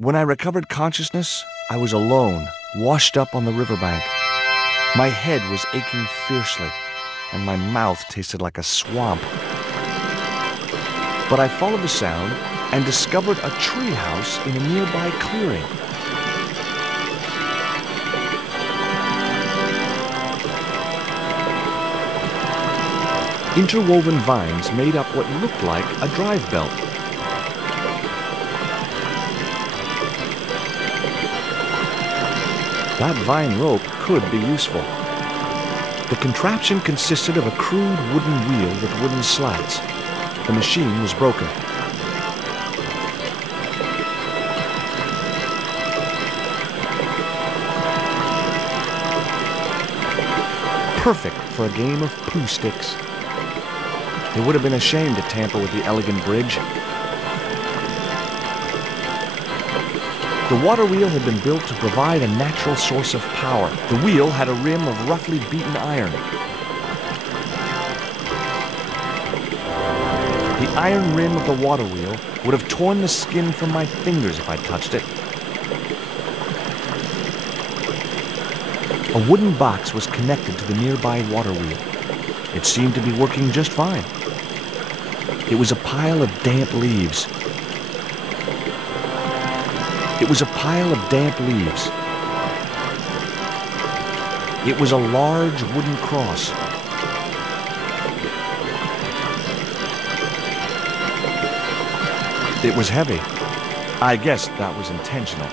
When I recovered consciousness, I was alone, washed up on the riverbank. My head was aching fiercely, and my mouth tasted like a swamp. But I followed the sound and discovered a treehouse in a nearby clearing. Interwoven vines made up what looked like a drive belt. That vine rope could be useful. The contraption consisted of a crude wooden wheel with wooden slats. The machine was broken. Perfect for a game of poo sticks. It would have been a shame to tamper with the elegant bridge. The water wheel had been built to provide a natural source of power. The wheel had a rim of roughly beaten iron. The iron rim of the water wheel would have torn the skin from my fingers if I touched it. A wooden box was connected to the nearby water wheel. It seemed to be working just fine. It was a pile of damp leaves. It was a pile of damp leaves. It was a large wooden cross. It was heavy. I guess that was intentional.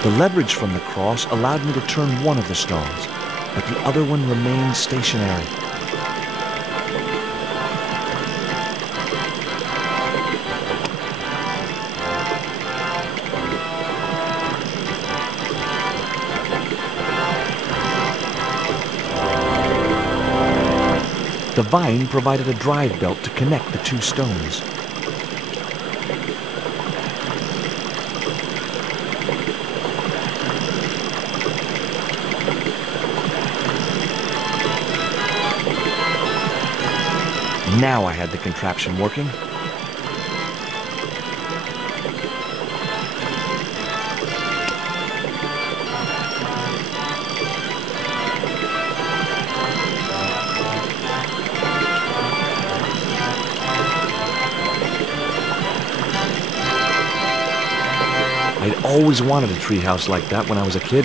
The leverage from the cross allowed me to turn one of the stones, but the other one remained stationary. The vine provided a drive belt to connect the two stones. Now I had the contraption working. I'd always wanted a treehouse like that when I was a kid.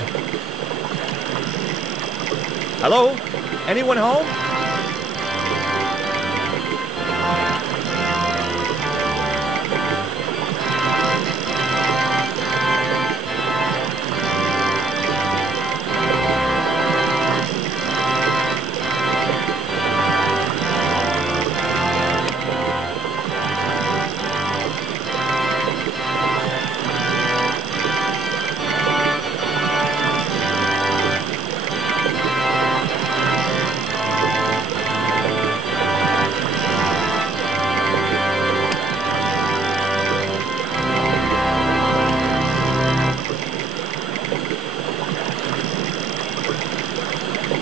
Hello? Anyone home?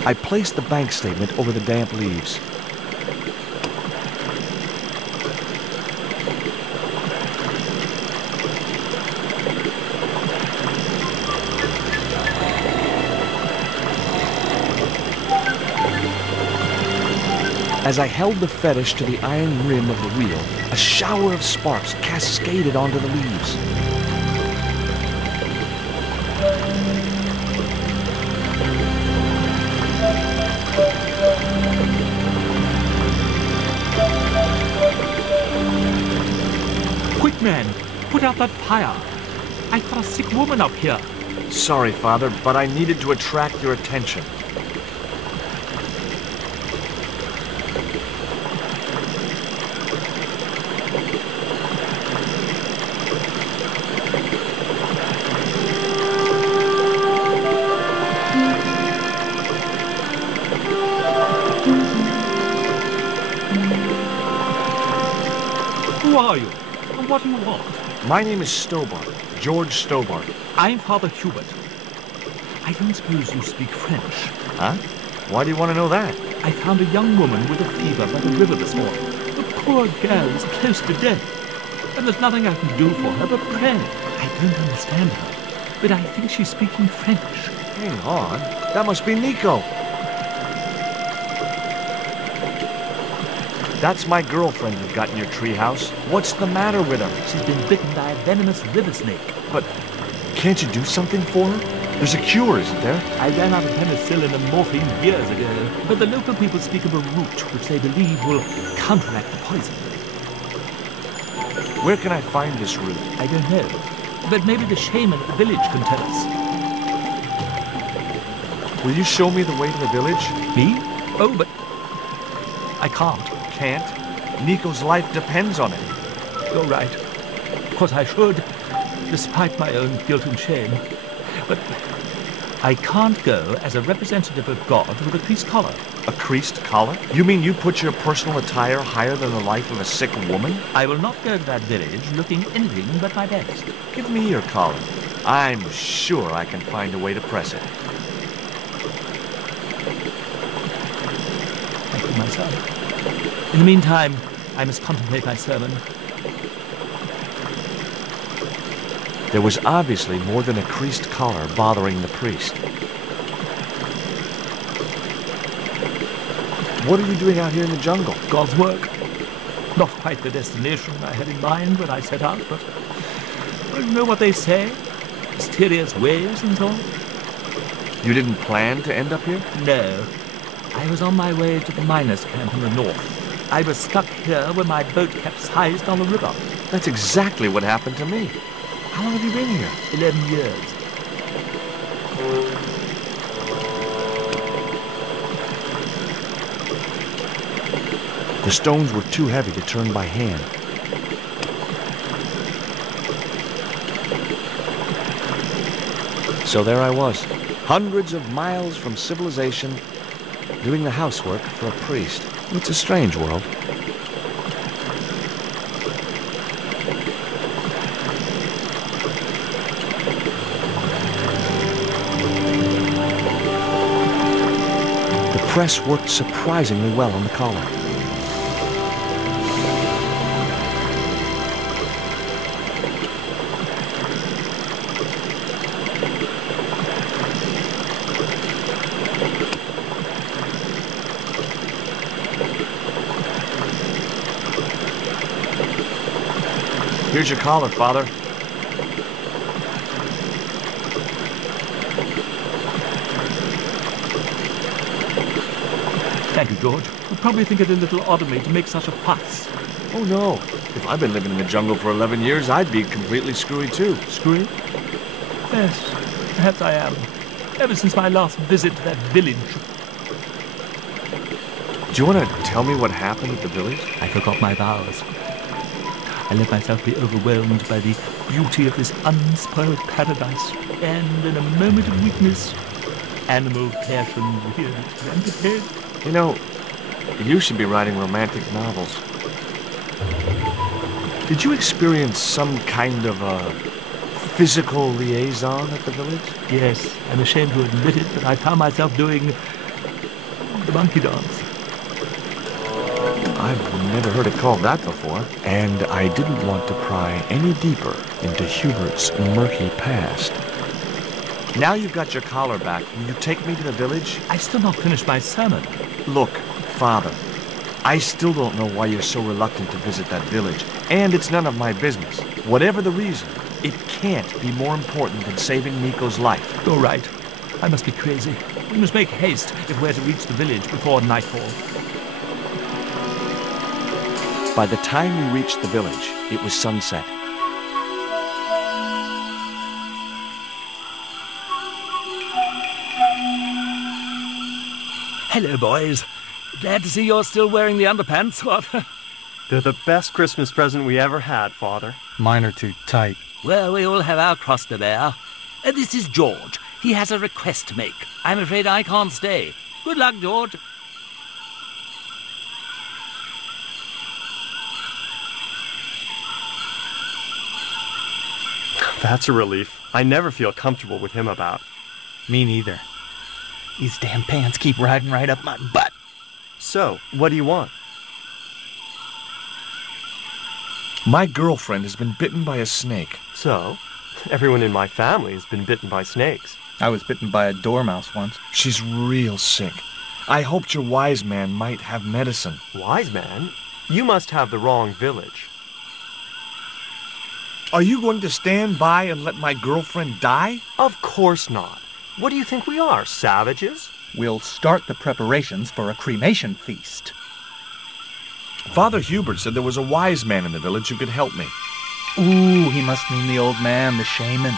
I placed the bank statement over the damp leaves. As I held the fetish to the iron rim of the wheel, a shower of sparks cascaded onto the leaves. Quick, man! Put out that fire! I've got a sick woman up here! Sorry, Father, but I needed to attract your attention. Who are you? And what do you want? My name is Stobbart, George Stobbart. I'm Father Hubert. I don't suppose you speak French. Huh? Why do you want to know that? I found a young woman with a fever by the river this morning. The poor girl is close to death, and there's nothing I can do for her but pray. I don't understand her, but I think she's speaking French. Hang on. That must be Nico. That's my girlfriend you've got in your treehouse. What's the matter with her? She's been bitten by a venomous river snake. But can't you do something for her? There's a cure, isn't there? I ran out of penicillin and morphine years ago, but the local people speak of a root which they believe will counteract the poison. Where can I find this root? I don't know, but maybe the shaman at the village can tell us. Will you show me the way to the village? Me? Oh, but I can't. Can't? Nico's life depends on it. You're right. Of course I should, despite my own guilt and shame. But I can't go as a representative of God with a creased collar. A creased collar? You mean you put your personal attire higher than the life of a sick woman? I will not go to that village looking anything but my best. Give me your collar. I'm sure I can find a way to press it. Thank you, my son. In the meantime, I must contemplate my sermon. There was obviously more than a creased collar bothering the priest. What are you doing out here in the jungle? God's work. Not quite the destination I had in mind when I set out, but well, you know what they say? Mysterious ways and so on. You didn't plan to end up here? No. I was on my way to the miners' camp in the north. I was stuck here when my boat capsized on the river. That's exactly what happened to me. How long have you been here? 11 years. The stones were too heavy to turn by hand. So there I was, hundreds of miles from civilization, doing the housework for a priest. It's a strange world. The press worked surprisingly well on the collar. Here's your collar, Father. Thank you, George. You'll probably think it a little odd of me to make such a fuss. Oh, no. If I'd been living in the jungle for 11 years, I'd be completely screwy, too. Screwy? Yes, perhaps I am. Ever since my last visit to that village. Do you want to tell me what happened at the village? I forgot my vows. I let myself be overwhelmed by the beauty of this unspoiled paradise, and in a moment of weakness, animal passion reared its rampant head. You know, you should be writing romantic novels. Did you experience some kind of a physical liaison at the village? Yes, I'm ashamed to admit it, but I found myself doing the monkey dance. I've never heard it called that before. And I didn't want to pry any deeper into Hubert's murky past. Now you've got your collar back, will you take me to the village? I've still not finished my sermon. Look, Father, I still don't know why you're so reluctant to visit that village, and it's none of my business. Whatever the reason, it can't be more important than saving Nico's life. You're right. I must be crazy. We must make haste if we're to reach the village before nightfall. By the time we reached the village, it was sunset. Hello, boys. Glad to see you're still wearing the underpants, what? They're the best Christmas present we ever had, Father. Mine are too tight. Well, we all have our cross to bear. This is George. He has a request to make. I'm afraid I can't stay. Good luck, George. That's a relief. I never feel comfortable with him about. Me neither. These damn pants keep riding right up my butt. So, what do you want? My girlfriend has been bitten by a snake. So, everyone in my family has been bitten by snakes. I was bitten by a dormouse once. She's real sick. I hoped your wise man might have medicine. Wise man? You must have the wrong village. Are you going to stand by and let my girlfriend die? Of course not. What do you think we are, savages? We'll start the preparations for a cremation feast. Father Hubert said there was a wise man in the village who could help me. Ooh, he must mean the old man, the shaman.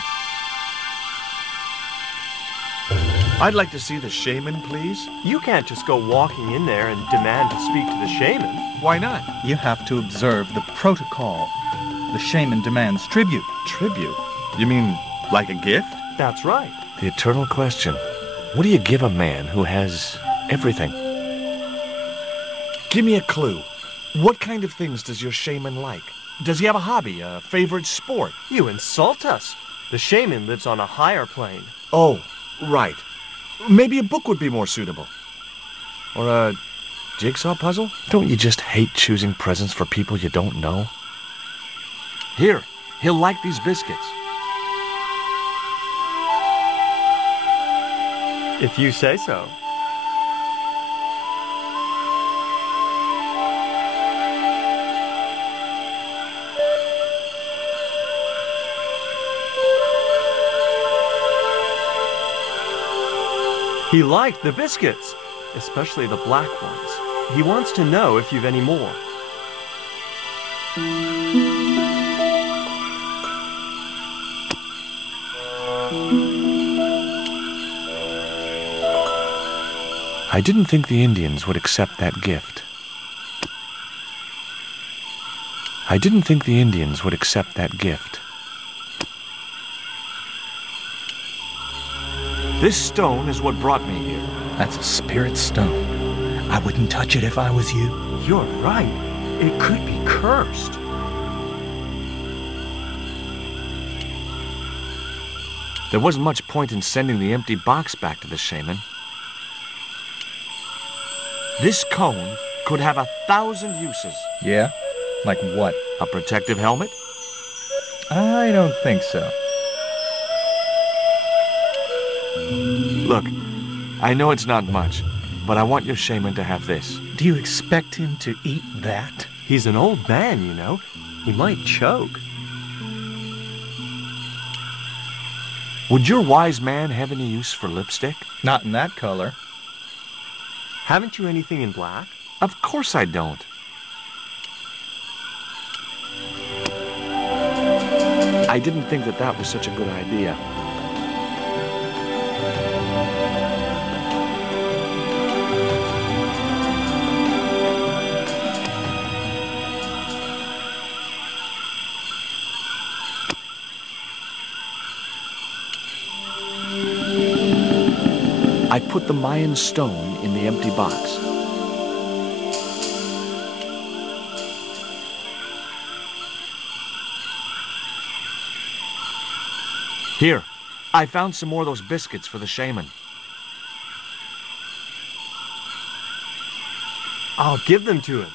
I'd like to see the shaman, please. You can't just go walking in there and demand to speak to the shaman. Why not? You have to observe the protocol. The shaman demands tribute. Tribute? You mean like a gift? That's right. The eternal question. What do you give a man who has everything? Give me a clue. What kind of things does your shaman like? Does he have a hobby, a favorite sport? You insult us. The shaman lives on a higher plane. Oh, right. Maybe a book would be more suitable. Or a jigsaw puzzle? Don't you just hate choosing presents for people you don't know? Here, he'll like these biscuits. If you say so. He liked the biscuits, especially the black ones. He wants to know if you've any more. I didn't think the Indians would accept that gift. I didn't think the Indians would accept that gift. This stone is what brought me here. That's a spirit stone. I wouldn't touch it if I was you. You're right. It could be cursed. There wasn't much point in sending the empty box back to the shaman. This cone could have 1,000 uses. Yeah? Like what? A protective helmet? I don't think so. Look, I know it's not much, but I want your shaman to have this. Do you expect him to eat that? He's an old man, you know. He might choke. Would your wise man have any use for lipstick? Not in that color. Haven't you anything in black? Of course I don't. I didn't think that was such a good idea. I put the Mayan stone in the empty box. Here, I found some more of those biscuits for the shaman. I'll give them to him.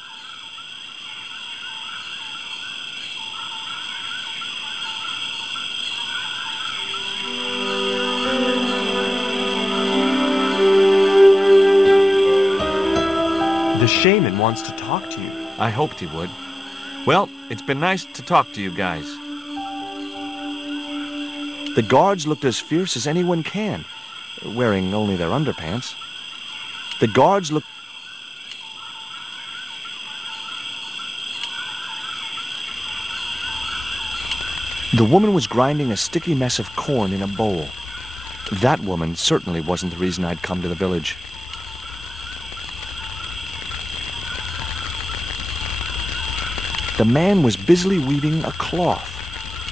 The shaman wants to talk to you. I hoped he would. Well, it's been nice to talk to you guys. The guards looked as fierce as anyone can, wearing only their underpants. The guards looked... The woman was grinding a sticky mess of corn in a bowl. That woman certainly wasn't the reason I'd come to the village. The man was busily weaving a cloth.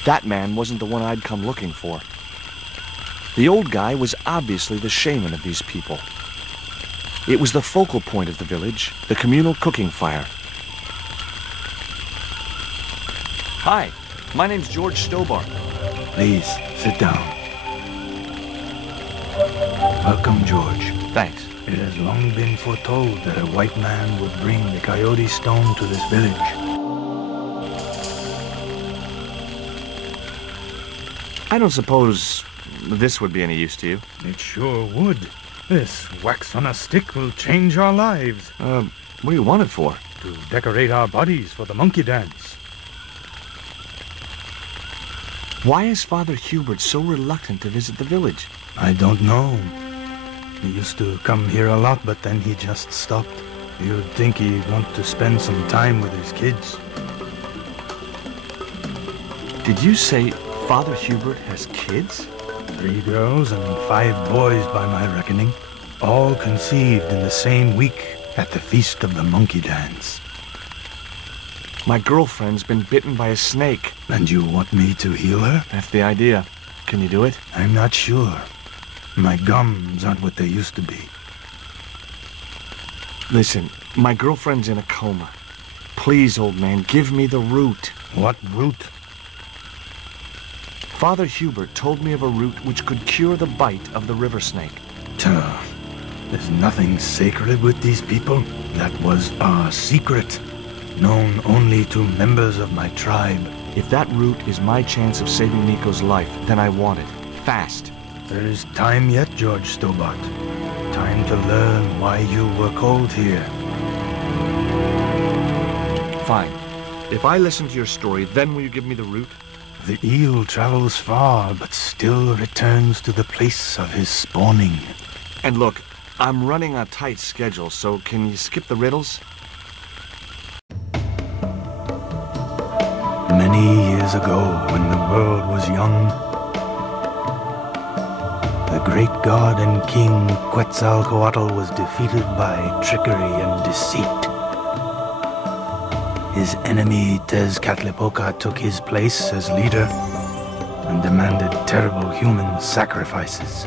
That man wasn't the one I'd come looking for. The old guy was obviously the shaman of these people. It was the focal point of the village, the communal cooking fire. Hi, my name's George Stobbart. Please, Sit down. Welcome, George. Thanks. It has long been foretold that a white man would bring the coyote stone to this village. I don't suppose this would be any use to you. It sure would. This wax on a stick will change our lives. What do you want it for? To decorate our bodies for the monkey dance. Why is Father Hubert so reluctant to visit the village? I don't know. He used to come here a lot, but then he just stopped. You'd think he'd want to spend some time with his kids. Did you say Father Hubert has kids? 3 girls and 5 boys by my reckoning. All conceived in the same week at the Feast of the Monkey Dance. My girlfriend's been bitten by a snake. And you want me to heal her? That's the idea. Can you do it? I'm not sure. My gums aren't what they used to be. Listen, my girlfriend's in a coma. Please, old man, give me the root. What root? Father Hubert told me of a root which could cure the bite of the river snake. There's nothing sacred with these people. That was our secret, known only to members of my tribe. If that root is my chance of saving Nico's life, then I want it. Fast. There is time yet, George Stobbart. Time to learn why you were called here. Fine. If I listen to your story, then will you give me the root? The eel travels far, but still returns to the place of his spawning. And look, I'm running a tight schedule, so can you skip the riddles? Many years ago, when the world was young, the great god and king Quetzalcoatl was defeated by trickery and deceit. His enemy Tezcatlipoca took his place as leader and demanded terrible human sacrifices.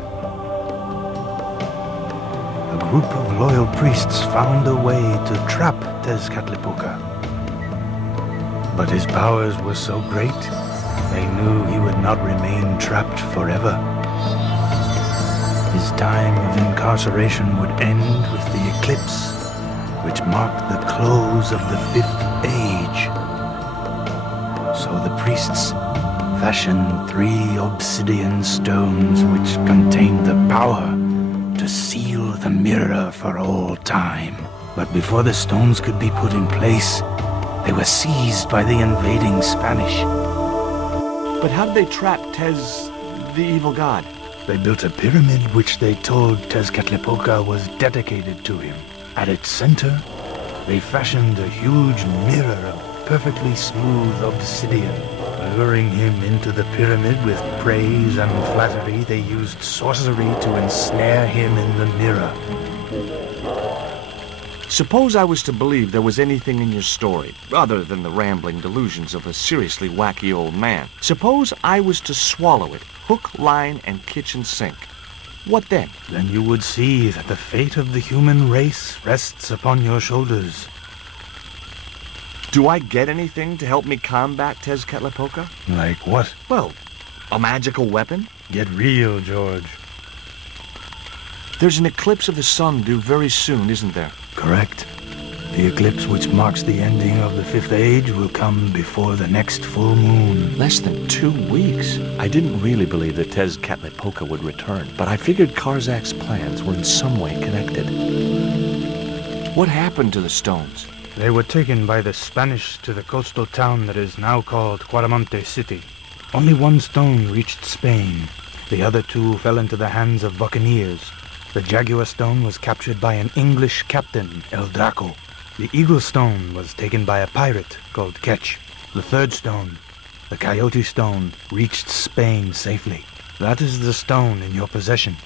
A group of loyal priests found a way to trap Tezcatlipoca. But his powers were so great, they knew he would not remain trapped forever. His time of incarceration would end with the eclipse, which marked the close of the 5th age. So the priests fashioned 3 obsidian stones which contained the power to seal the mirror for all time. But before the stones could be put in place, they were seized by the invading Spanish. But how'd they trap Tez, the evil god? They built a pyramid which they told Tezcatlipoca was dedicated to him. At its center, they fashioned a huge mirror of perfectly smooth obsidian. Luring him into the pyramid with praise and flattery, they used sorcery to ensnare him in the mirror. Suppose I was to believe there was anything in your story, other than the rambling delusions of a seriously wacky old man. Suppose I was to swallow it, hook, line, and kitchen sink. What then? Then you would see that the fate of the human race rests upon your shoulders. Do I get anything to help me combat Tezcatlipoca? Like what? Well, a magical weapon? Get real, George. There's an eclipse of the sun due very soon, isn't there? Correct. The eclipse which marks the ending of the 5th age will come before the next full moon. Less than 2 weeks. I didn't really believe that Tezcatlipoca would return, but I figured Karzak's plans were in some way connected. What happened to the stones? They were taken by the Spanish to the coastal town that is now called Cuaramonte City. Only 1 stone reached Spain. The other 2 fell into the hands of buccaneers. The Jaguar stone was captured by an English captain, El Draco. The Eagle stone was taken by a pirate called Ketch. The 3rd stone, the Coyote stone, reached Spain safely. That is the stone in your possession.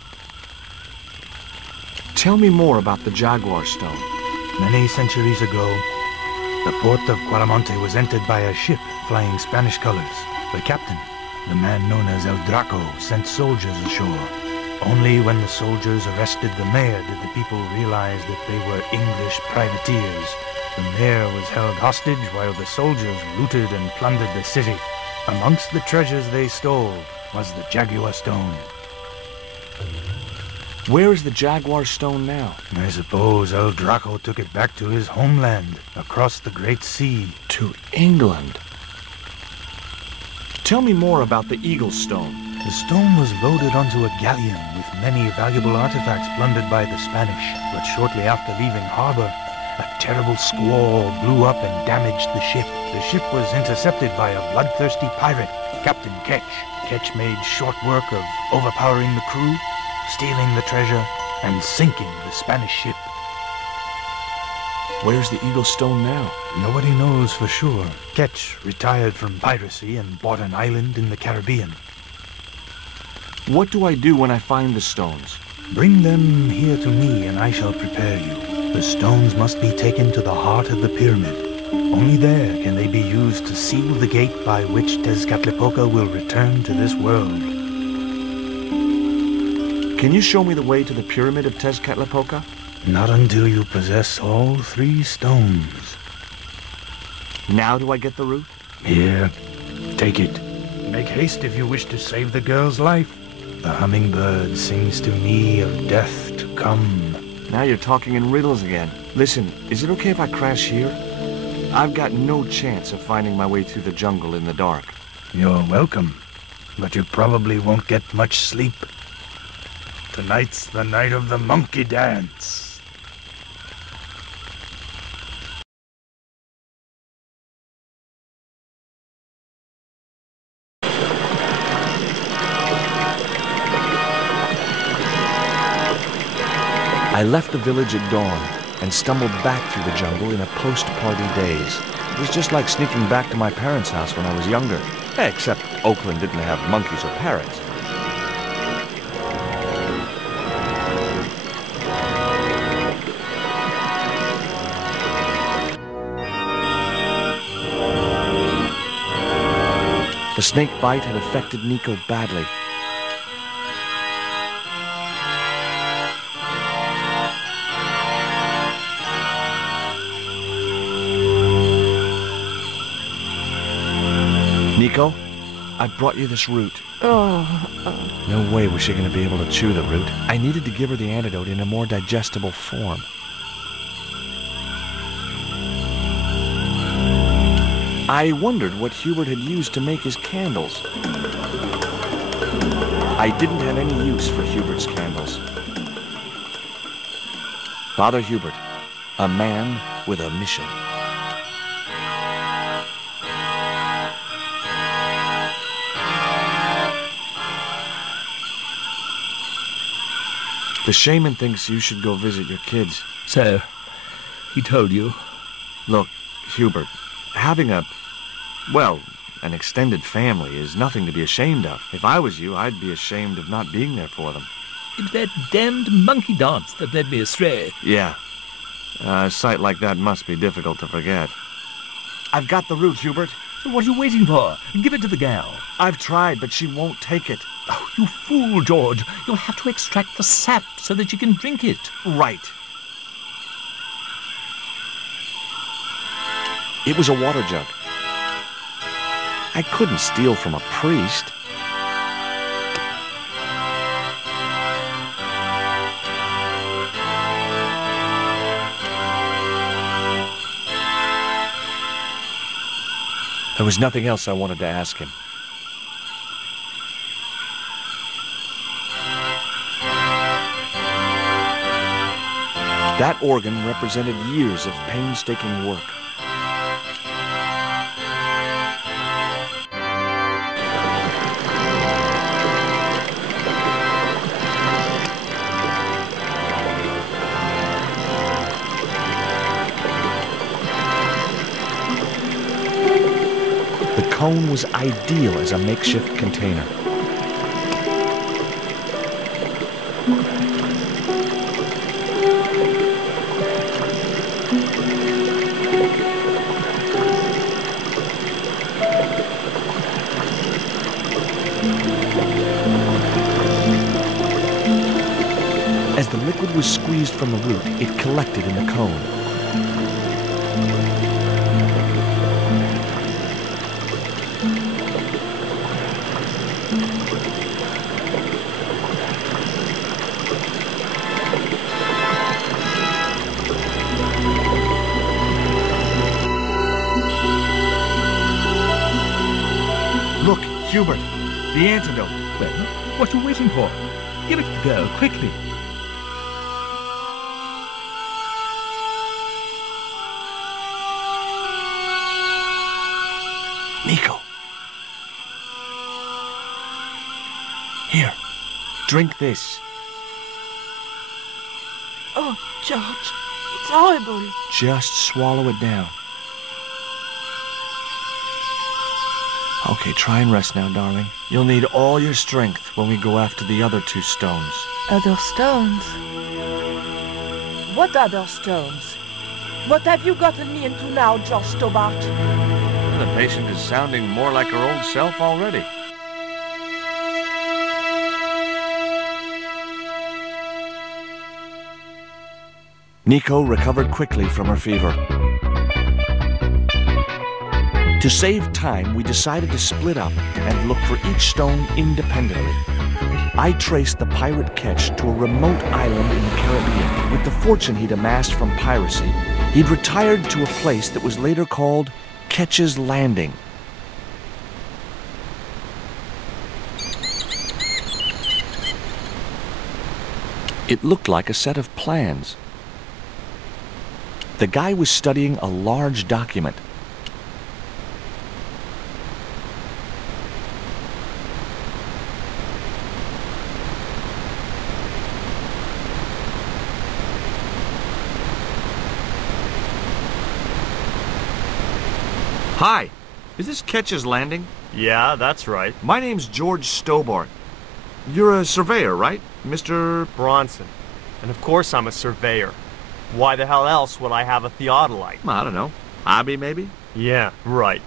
Tell me more about the Jaguar stone. Many centuries ago, the port of Cuaramonte was entered by a ship flying Spanish colors. The captain, the man known as El Draco, sent soldiers ashore. Only when the soldiers arrested the mayor did the people realize that they were English privateers. The mayor was held hostage while the soldiers looted and plundered the city. Amongst the treasures they stole was the Jaguar Stone. Where is the Jaguar Stone now? I suppose El Draco took it back to his homeland, across the Great Sea. To England. Tell me more about the Eagle Stone. The stone was loaded onto a galleon with many valuable artifacts plundered by the Spanish, but shortly after leaving harbor, a terrible squall blew up and damaged the ship. The ship was intercepted by a bloodthirsty pirate, Captain Ketch. Ketch made short work of overpowering the crew, stealing the treasure, and sinking the Spanish ship. Where's the Eagle Stone now? Nobody knows for sure. Ketch retired from piracy and bought an island in the Caribbean. What do I do when I find the stones? Bring them here to me and I shall prepare you. The stones must be taken to the heart of the pyramid. Only there can they be used to seal the gate by which Tezcatlipoca will return to this world. Can you show me the way to the pyramid of Tezcatlipoca? Not until you possess all 3 stones. Now do I get the root? Here, take it. Make haste if you wish to save the girl's life. The hummingbird sings to me of death to come. Now you're talking in riddles again. Listen, is it okay if I crash here? I've got no chance of finding my way through the jungle in the dark. You're welcome, but you probably won't get much sleep. Tonight's the night of the monkey dance. I left the village at dawn and stumbled back through the jungle in a post-party daze. It was just like sneaking back to my parents' house when I was younger. Except Oakland didn't have monkeys or parrots. The snake bite had affected Nico badly. Nico, I brought you this root. No way was she going to be able to chew the root. I needed to give her the antidote in a more digestible form. I wondered what Hubert had used to make his candles. I didn't have any use for Hubert's candles. Father Hubert, a man with a mission. The shaman thinks you should go visit your kids. So, he told you? Look, Hubert, having an extended family is nothing to be ashamed of. If I was you, I'd be ashamed of not being there for them. It's that damned monkey dance that led me astray. Yeah. A sight like that must be difficult to forget. I've got the root, Hubert. So what are you waiting for? Give it to the gal. I've tried, but she won't take it. Oh, you fool, George. You'll have to extract the sap so that you can drink it. Right. It was a water jug. I couldn't steal from a priest. There was nothing else I wanted to ask him. That organ represented years of painstaking work. The cone was ideal as a makeshift container. As the liquid was squeezed from the root, it collected in the cone. Hubert, the antidote. Well, what are you waiting for? Give it a go, quickly. Nico. Here, drink this. Oh, George, it's horrible. Just swallow it down. Okay, try and rest now, darling. You'll need all your strength when we go after the other 2 stones. Other stones? What other stones? What have you gotten me into now, George Stobbart? The patient is sounding more like her old self already. Nico recovered quickly from her fever. To save time, we decided to split up and look for each stone independently. I traced the pirate Ketch to a remote island in the Caribbean. With the fortune he'd amassed from piracy, he'd retired to a place that was later called Ketch's Landing. It looked like a set of plans. The guy was studying a large document. Hi, is this Ketch's Landing? Yeah, that's right. My name's George Stobbart. You're a surveyor, right, Mr. Bronson. And of course I'm a surveyor. Why the hell else would I have a theodolite? I don't know. Hobby, maybe? Yeah, right.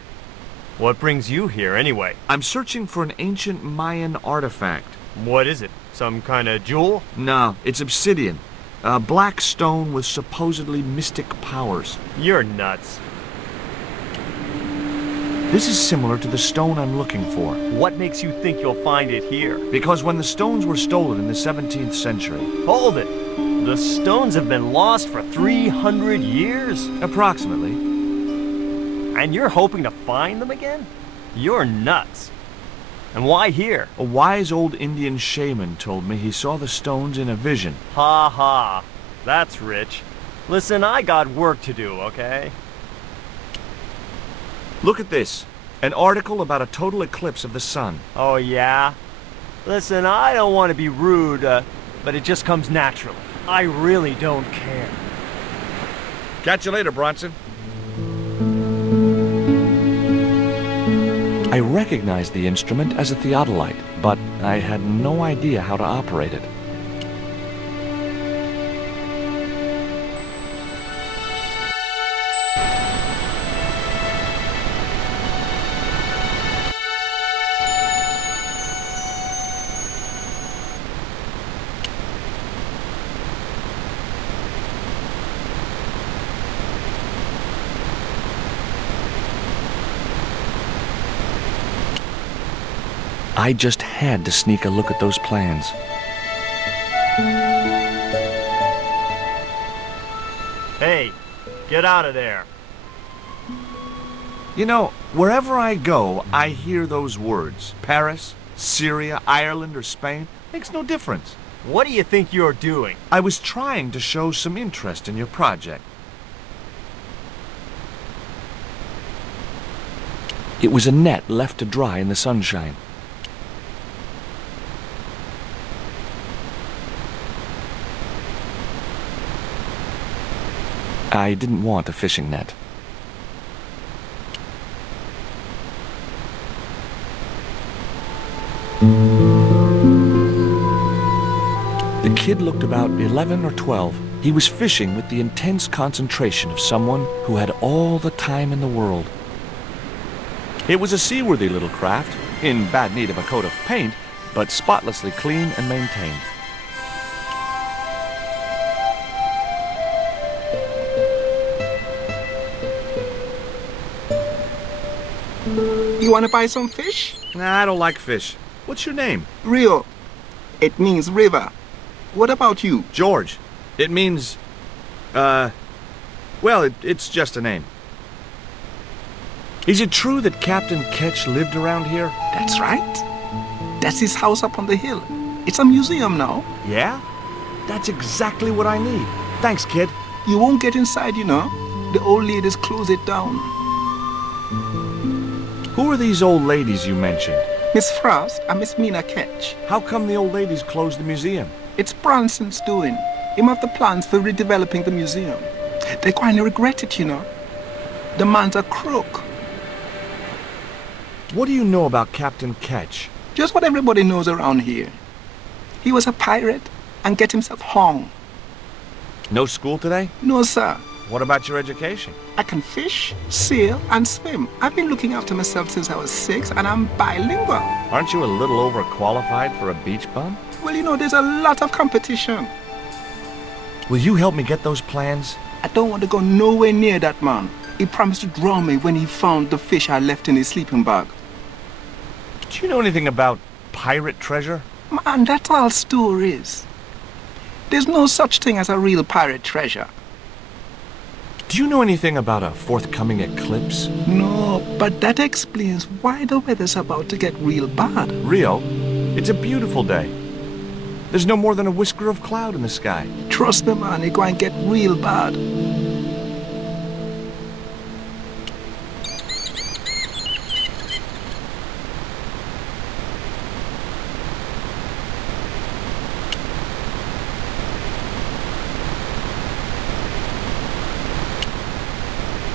What brings you here, anyway? I'm searching for an ancient Mayan artifact. What is it? Some kind of jewel? No, it's obsidian. A black stone with supposedly mystic powers. You're nuts. This is similar to the stone I'm looking for. What makes you think you'll find it here? Because when the stones were stolen in the 17th century... Hold it! The stones have been lost for 300 years? Approximately. And you're hoping to find them again? You're nuts. And why here? A wise old Indian shaman told me he saw the stones in a vision. Ha ha. That's rich. Listen, I got work to do, okay? Look at this. An article about a total eclipse of the sun. Oh, yeah? Listen, I don't want to be rude, but it just comes naturally. I really don't care. Catch you later, Bronson. I recognized the instrument as a theodolite, but I had no idea how to operate it. I just had to sneak a look at those plans. Hey, get out of there. You know, wherever I go, I hear those words. Paris, Syria, Ireland, or Spain. Makes no difference. What do you think you're doing? I was trying to show some interest in your project. It was a net left to dry in the sunshine. I didn't want a fishing net. The kid looked about 11 or 12. He was fishing with the intense concentration of someone who had all the time in the world. It was a seaworthy little craft, in bad need of a coat of paint, but spotlessly clean and maintained. You want to buy some fish? Nah, I don't like fish. What's your name? Rio. It means river. What about you? George. It means, well, it's just a name. Is it true that Captain Ketch lived around here? That's right. That's his house up on the hill. It's a museum now. Yeah? That's exactly what I need. Thanks, kid. You won't get inside, you know. The old ladies close it down. Who are these old ladies you mentioned? Miss Frost and Miss Mina Ketch. How come the old ladies closed the museum? It's Branson's doing. Him have the plans for redeveloping the museum. They kind of regret it, you know. The man's a crook. What do you know about Captain Ketch? Just what everybody knows around here. He was a pirate and get himself hung. No school today? No, sir. What about your education? I can fish, sail, and swim. I've been looking after myself since I was 6, and I'm bilingual. Aren't you a little overqualified for a beach bum? Well, you know, there's a lot of competition. Will you help me get those plans? I don't want to go nowhere near that man. He promised to drown me when he found the fish I left in his sleeping bag. Do you know anything about pirate treasure? Man, that's all stories. There's no such thing as a real pirate treasure. Do you know anything about a forthcoming eclipse? No, but that explains why the weather's about to get real bad. Rio, it's a beautiful day. There's no more than a whisker of cloud in the sky. Trust me, man, it's going to get real bad.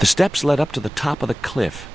The steps led up to the top of the cliff,